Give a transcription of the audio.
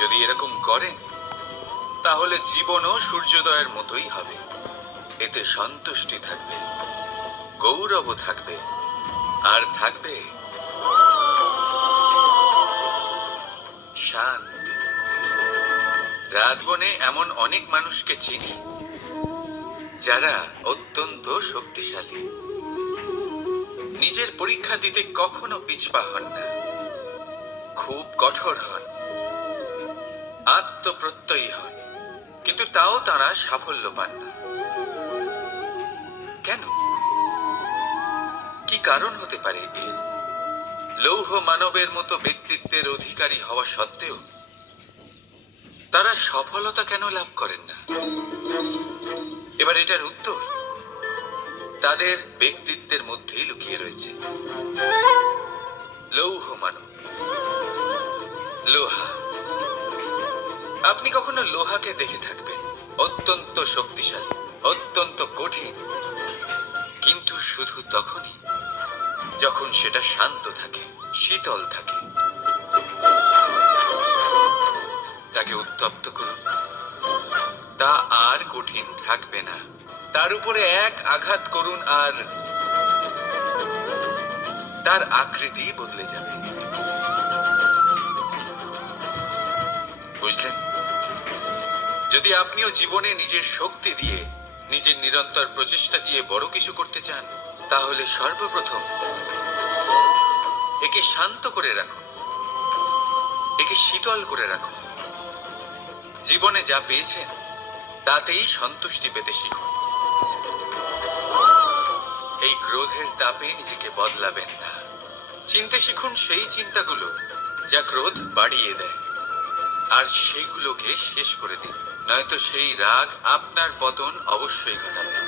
যদি এরকম করেন তাহলে জীবনও সূর্যোদয়ের মতোই হবে। এতে সন্তুষ্টি থাকবে গৌরব থাকবে, আর থাকবে শান্তি। রাজবনে এমন অনেক মানুষকে চিনি, যারা অত্যন্ত শক্তিশালী। নিজের পরীক্ষা দিতে কখনো পিছপা হন না। খুব কঠোর হন। আত্মপ্রত্যয়ী হন কিন্তু তাও তারা সাফল্য পান না। কেন? কি কারণ হতে পারে এর লৌহ মানবের মতো ব্যক্তিত্বের অধিকারী হওয়া সত্ত্বেও তারা সফলতা কেন লাভ করেন না? এবার এটার উত্তর তাদের ব্যক্তিত্বের মধ্যেই লুকিয়ে রয়েছে। লৌহ মানব, লোহা। আপনি কখনো লোহাকে দেখে থাকবেন। অত্যন্ত শক্তিশালী, অত্যন্ত কঠিন। কিন্তু শুধু তখনই, যখন সেটা শান্ত থাকে, শীতল থাকে। তাকে উত্তপ্ত করুন। তা আর কঠিন থাকবে না। তার উপরে এক আঘাত করুন আর তার আকৃতি বদলে যাবে। বুঝলেন? যদি আপনিও জীবনে নিজের শক্তি দিয়ে, নিজের নিরন্তর প্রচেষ্টা দিয়ে বড় কিছু করতে চান, তাহলে সর্বপ্রথম একে শান্ত করে রাখুন। একে শীতল করে রাখুন। জীবনে যা পেয়েছেন, তাতেই সন্তুষ্টি পেতে শিখুন। এই ক্রোধের তাপে নিজেকে বদলাবেন না। চিনতে শিখুন সেই চিন্তাগুলো যা ক্রোধ বাড়িয়ে দেয়। আর সেগুলোকে শেষ করে দিন। নয়তো সেই রাগ আপনার পতন অবশ্যই ঘটাবে।